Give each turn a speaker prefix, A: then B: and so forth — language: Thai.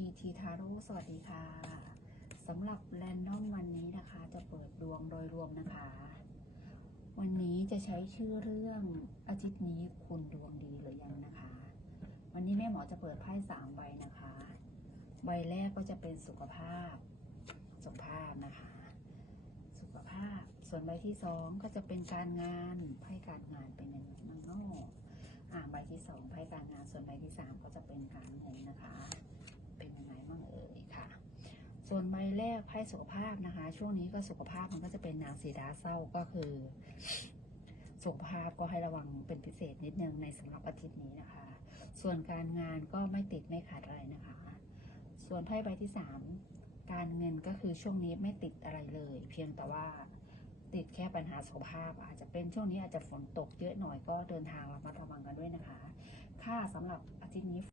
A: ET Taro สวัสดีค่ะสำหรับแรนดอมวันนี้นะคะ จะเปิดดวงโดยรวมนะคะ วันนี้จะใช้ชื่อเรื่องอาทิตย์นี้คุณดวงดีหรือยังนะคะ วันนี้แม่หมอจะเปิดไพ่สามใบนะคะ ใบแรกก็จะเป็นสุขภาพ สุขภาพนะคะ สุขภาพ ส่วนใบที่สองก็จะเป็นการงานไพ่การงานเป็นอย่างนั้นเนอกอ่าใบที่สองไพ่การงานส่วนใบที่สามก็จะเป็นนะคะ เป็นยังไงบ้างเอ่ยค่ะ ส่วนใบแรกไพ่สุขภาพนะคะ ช่วงนี้ก็สุขภาพมันก็จะเป็นนางสีดาเศร้าก็คือ สุขภาพก็ให้ระวังเป็นพิเศษนิดนึงในสำหรับอาทิตย์นี้นะคะ ส่วนการงานก็ไม่ติดไม่ขาดอะไรนะคะ ส่วนไพ่ใบที่สามการเงินก็คือช่วงนี้ไม่ติดอะไรเลย เพียงแต่ว่าติดแค่ปัญหาสุขภาพ อาจจะเป็นช่วงนี้อาจจะฝนตกเยอะหน่อยก็เดินทางระมัดระวังกันด้วยนะคะ ค่าสำหรับอาทิตย์นี้